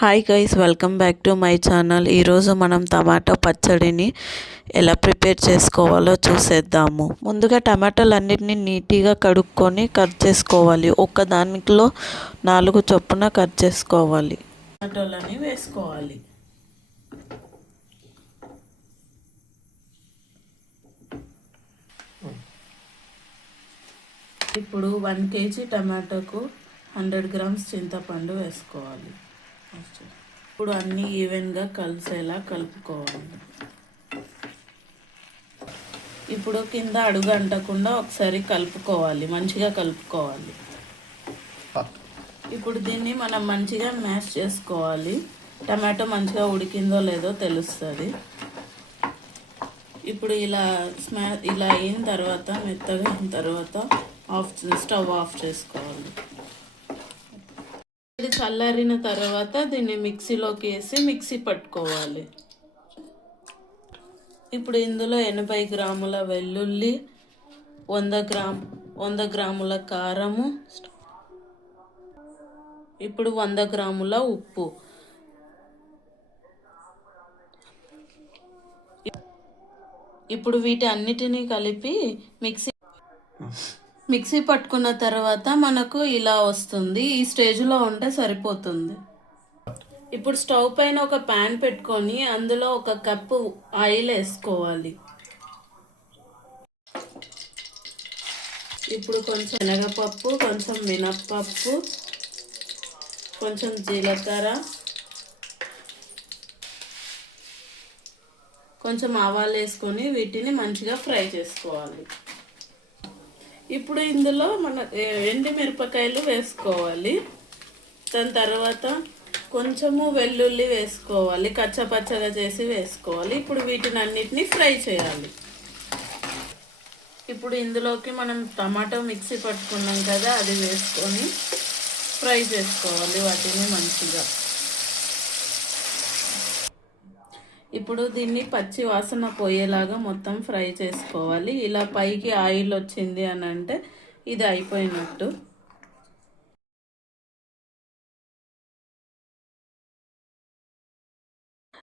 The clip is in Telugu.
Hi guys, welcome back to my channel. ఈరోజు మనం టమాటో పచ్చడిని ఎలా ప్రిపేర్ చేసుకోవాలో చూసేద్దాము. ముందుగా టమాటాలన్నిటిని నీట్గా కడుక్కొని కట్ చేసుకోవాలి. ఒక దానిలో 4 చొప్పున కట్ చేసుకోవాలి. టమాటోలని వేసుకోవాలి. ఇప్పుడు 1 kg టమాటోకు 100 grams చింతపండు వేసుకోవాలి. ఇప్పుడు అన్నీ ఈవెన్గా కలిసేలా కలుపుకోవాలి. ఇప్పుడు కింద అడుగు అంటకుండా ఒకసారి కలుపుకోవాలి, మంచిగా కలుపుకోవాలి. ఇప్పుడు దీన్ని మనం మంచిగా మ్యాష్ చేసుకోవాలి. టమాటో మంచిగా ఉడికిందో లేదో తెలుస్తుంది. ఇప్పుడు ఇలా అయిన తర్వాత, మెత్తగా అయిన తర్వాత స్టవ్ ఆఫ్ చేసుకోవాలి. ఇది చల్లారిన తర్వాత దీన్ని మిక్సీలోకి వేసి మిక్సీ పట్టుకోవాలి. ఇప్పుడు ఇందులో 80 గ్రాముల వెల్లుల్లి, 100 గ్రాముల కారము, ఇప్పుడు 100 గ్రాముల ఉప్పు, ఇప్పుడు వీటి అన్నిటినీ కలిపి మిక్సీ పట్టుకున్న తర్వాత మనకు ఇలా వస్తుంది. ఈ స్టేజ్లో ఉంటే సరిపోతుంది. ఇప్పుడు స్టవ్ పైన ఒక ప్యాన్ పెట్టుకొని అందులో 1 కప్పు ఆయిల్ వేసుకోవాలి. ఇప్పుడు కొంచెం శనగపప్పు, కొంచెం మినప్పప్పు, కొంచెం జీలకర్ర, కొంచెం ఆవాలు వేసుకొని వీటిని మంచిగా ఫ్రై చేసుకోవాలి. ఇప్పుడు ఇందులో మన ఎండుమిరపకాయలు వేసుకోవాలి. దాని తర్వాత కొంచెము వెల్లుల్లి వేసుకోవాలి, కచ్చపచ్చగా చేసి వేసుకోవాలి. ఇప్పుడు వీటిని అన్నిటినీ ఫ్రై చేయాలి. ఇప్పుడు ఇందులోకి మనం టమాటో మిక్సీ పట్టుకున్నాం కదా, అది వేసుకొని ఫ్రై చేసుకోవాలి వాటిని మంచిగా. ఇప్పుడు దీన్ని పచ్చి వాసన పోయేలాగా మొత్తం ఫ్రై చేసుకోవాలి. ఇలా పైకి ఆయిల్ వచ్చింది అని అంటే ఇది అయిపోయినట్టు.